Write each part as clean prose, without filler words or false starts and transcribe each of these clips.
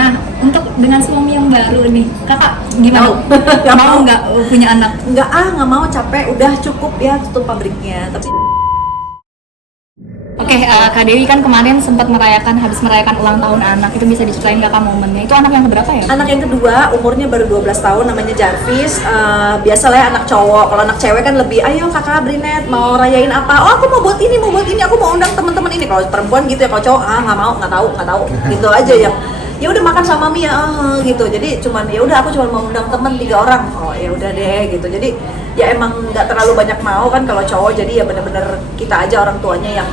Nah, untuk dengan suami yang baru nih, kakak gimana? Mau nggak punya anak? Nggak mau, capek, udah cukup ya tutup pabriknya. Tapi Oke, Kak Dewi kan kemarin sempat habis merayakan ulang tahun anak, itu bisa diceritain kakak momennya? Itu anak yang keberapa ya? anak yang kedua, umurnya baru 12 tahun, namanya Jarvis. Biasalah ya anak cowok, kalau anak cewek kan lebih, ayo kakak Brinet, mau rayain apa? Oh aku mau buat ini, aku mau undang teman-teman ini. Kalau perempuan gitu ya, kalau cowok, nggak tahu, gitu aja ya udah makan sama Mia gitu. Jadi ya udah aku cuma mau undang temen 3 orang. Oh ya udah deh gitu. Jadi ya emang nggak terlalu banyak mau kan kalau cowok, jadi ya bener-bener kita aja orang tuanya yang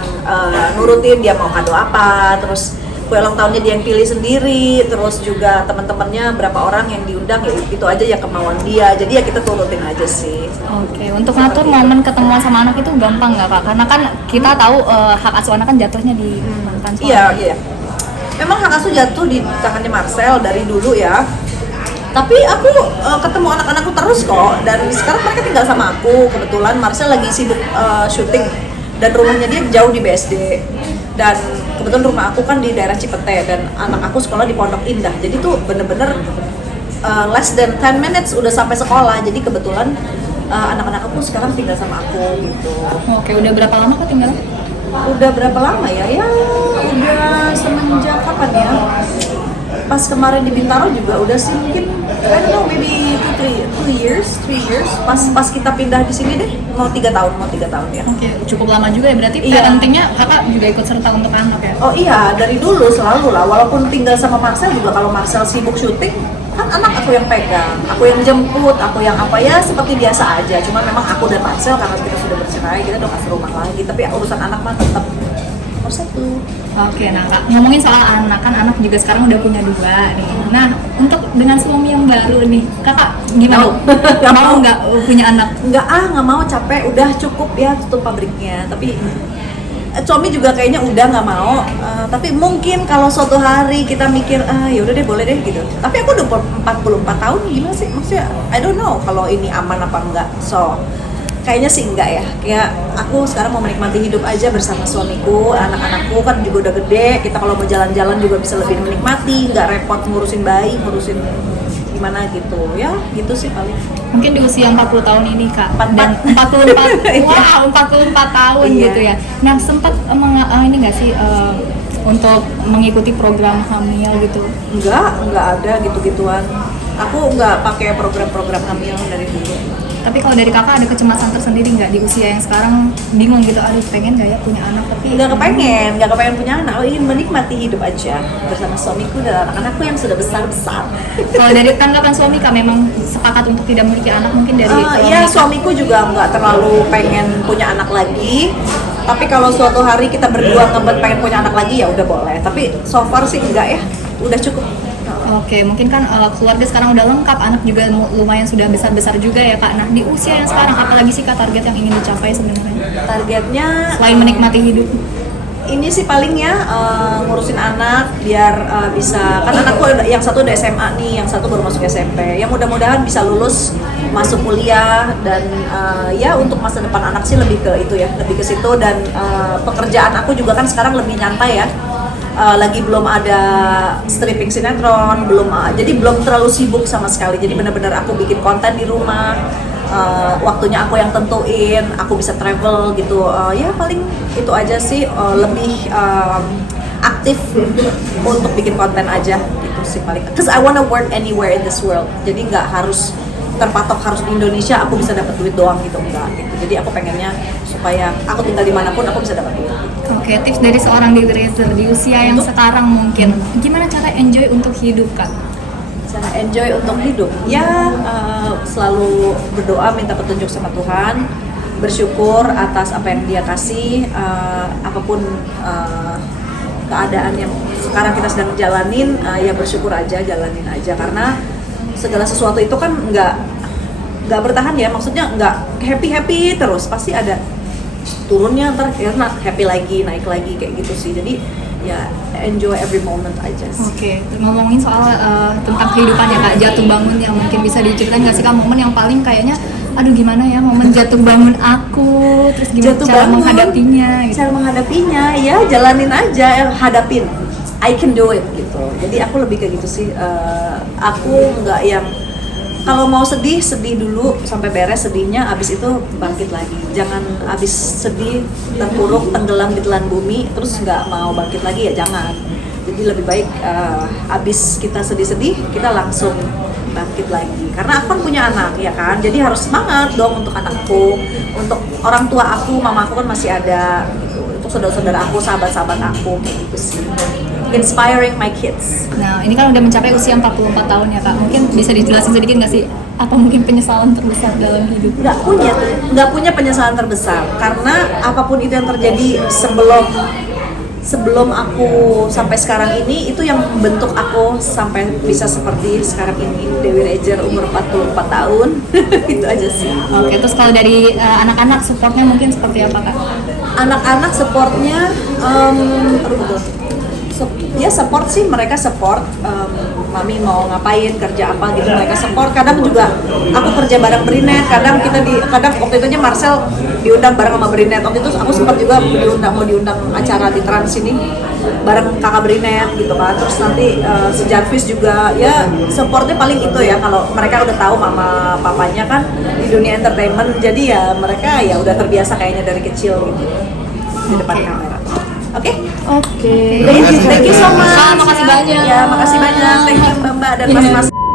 nurutin dia mau kado apa, terus kue ulang tahunnya dia yang pilih sendiri, terus juga teman-temannya berapa orang yang diundang, ya itu aja ya kemauan dia, jadi ya kita turutin aja sih. Oke, untuk ngatur momen ketemuan sama anak itu gampang nggak kak? Karena kan kita tahu hak asuh anak kan jatuhnya di mantan suami. Iya. Memang hak asuh jatuh di tangannya Marcel dari dulu ya. Tapi aku ketemu anak-anakku terus kok, dan sekarang mereka tinggal sama aku. Kebetulan Marcel lagi sibuk syuting dan rumahnya dia jauh di BSD. Dan kebetulan rumah aku kan di daerah Cipete dan anak aku sekolah di Pondok Indah. Jadi tuh bener-bener less than 10 minutes udah sampai sekolah. Jadi kebetulan anak-anak aku sekarang tinggal sama aku gitu. Oke, udah berapa lama kak tinggal? Udah berapa lama ya? Ya udah semenjak kapan ya? Pas kemarin di Bintaro juga udah sih, mungkin I don't know, maybe 3 years. Pas kita pindah di sini deh, mau 3 tahun ya. Oke, cukup lama juga ya, berarti Iya. parentingnya kakak juga ikut serta untuk anak ya? Oh iya, dari dulu selalu lah, walaupun tinggal sama Marcel juga, kalau Marcel sibuk syuting kan anak aku yang pegang, aku yang jemput, aku yang apa ya, seperti biasa aja. Cuma memang aku dan Marcel karena kita sudah bercerai, kita udah kasih rumah lagi, tapi urusan anak mah tetap nomor 1. Oke, nah kak, ngomongin soal anak, kan anak juga sekarang udah punya 2 nih. Nah, untuk dengan suami yang baru nih, kakak gimana? Mau nggak punya anak? Nggak mau, capek, udah cukup ya tutup pabriknya. Tapi suami juga kayaknya udah nggak mau. Tapi mungkin kalau suatu hari kita mikir, ya udah deh, boleh deh gitu. Tapi aku udah 44 tahun, gimana sih? Maksudnya I don't know kalau ini aman apa enggak. So kayaknya sih enggak ya. Kayak aku sekarang mau menikmati hidup aja bersama suamiku, anak-anakku kan juga udah gede. Kita kalau mau jalan-jalan juga bisa lebih menikmati, nggak repot ngurusin bayi, ngurusin gimana gitu. Ya, gitu sih paling. Mungkin di usia 40 tahun ini kak, 44. dan 44, wow 44 tahun Iya. gitu ya. Nah, sempat ini nggak sih untuk mengikuti program hamil gitu? Enggak ada gitu-gituan. Aku nggak pakai program-program hamil dari dulu. Tapi kalau dari kakak ada kecemasan tersendiri nggak di usia yang sekarang, bingung gitu, aduh pengen nggak ya punya anak, tapi Nggak kepengen punya anak. Aku ingin menikmati hidup aja bersama suamiku dan anak-anakku yang sudah besar-besar. kalau dari tanggapan suami kak memang sepakat untuk tidak memiliki anak, mungkin dari Iya, suamiku juga nggak terlalu pengen punya anak lagi. Tapi kalau suatu hari kita berdua pengen punya anak lagi, ya udah boleh. Tapi so far sih enggak ya, udah cukup. Oke, mungkin kan keluarga sekarang udah lengkap, anak juga lumayan sudah besar-besar juga ya kak. Nah, di usia yang sekarang apalagi sih kak target yang ingin dicapai sebenarnya? Targetnya Selain menikmati hidup. ini sih paling ya ngurusin anak biar bisa, kan anakku yang satu udah SMA nih, yang satu baru masuk SMP. Ya mudah-mudahan bisa lulus, masuk kuliah, dan ya untuk masa depan anak sih lebih ke itu ya, lebih ke situ. Dan pekerjaan aku juga kan sekarang lebih nyantai ya. Lagi belum ada stripping sinetron, jadi belum terlalu sibuk sama sekali. Jadi benar-benar aku bikin konten di rumah, waktunya aku yang tentuin, aku bisa travel gitu. Ya paling itu aja sih, lebih aktif untuk bikin konten aja gitu sih paling. Cause I wanna work anywhere in this world. Jadi nggak harus terpatok harus di Indonesia aku bisa dapat duit doang gitu, enggak gitu. Jadi aku pengennya supaya aku tinggal dimanapun aku bisa dapat duit. Oke, tips dari seorang Dewi di usia yang sekarang mungkin, gimana cara enjoy untuk hidup kak? Cara enjoy untuk hidup ya, selalu berdoa, minta petunjuk sama Tuhan, bersyukur atas apa yang Dia kasih, apapun keadaan yang sekarang kita sedang jalanin, ya bersyukur aja, jalanin aja, karena segala sesuatu itu kan nggak bertahan ya, maksudnya nggak happy terus, pasti ada turunnya, ntar ya happy lagi, naik lagi, kayak gitu sih. Jadi ya enjoy every moment aja sih. Oke, ngomongin soal tentang kehidupan ya kak, jatuh bangun yang mungkin bisa diceritain nggak sih kak, momen yang paling kayaknya aduh gimana ya momen jatuh bangun aku, terus gimana Jatuh cara bangun, menghadapinya gitu. Cara menghadapinya ya jalanin aja, hadapin. I can do it gitu. Jadi aku lebih kayak gitu sih. Aku nggak yang kalau mau sedih dulu sampai beres sedihnya, abis itu bangkit lagi. Jangan abis sedih terpuruk tenggelam di telan bumi terus nggak mau bangkit lagi, ya jangan. Jadi lebih baik abis kita sedih-sedih kita langsung bangkit lagi. Karena aku kan punya anak ya kan, jadi harus semangat dong untuk anakku, untuk orang tua aku, mama aku kan masih ada gitu. Untuk saudara-saudara aku, sahabat-sahabat aku kayak gitu sih. Inspiring my kids. Nah, ini kan udah mencapai usia 44 tahun ya Kak. Mungkin bisa dijelasin sedikit nggak sih apa mungkin penyesalan terbesar dalam hidup? Nggak punya penyesalan terbesar karena apapun itu yang terjadi sebelum aku sampai sekarang ini, itu yang membentuk aku sampai bisa seperti sekarang ini. Dewi Rezer umur 44 tahun. Itu aja sih. Oke, terus kalau dari anak-anak supportnya mungkin seperti apa Kak? Anak-anak supportnya ya support sih, mereka support. Mami mau ngapain, kerja apa gitu, mereka support. Kadang juga aku kerja bareng Brinet, kadang waktu itu aja Marcel diundang bareng sama Brinet. Waktu itu aku sempat juga mau diundang acara di Trans ini bareng kakak Brinet gitu kan. Terus nanti si Jarvis juga, ya supportnya paling itu ya, kalau mereka udah tahu mama papanya kan di dunia entertainment, jadi ya mereka ya udah terbiasa kayaknya dari kecil gitu di depan kamera. Oke? Oke. Thank you so much. Makasih banyak. Ya, makasih banyak. Thank you Mbak dan Mas-mas.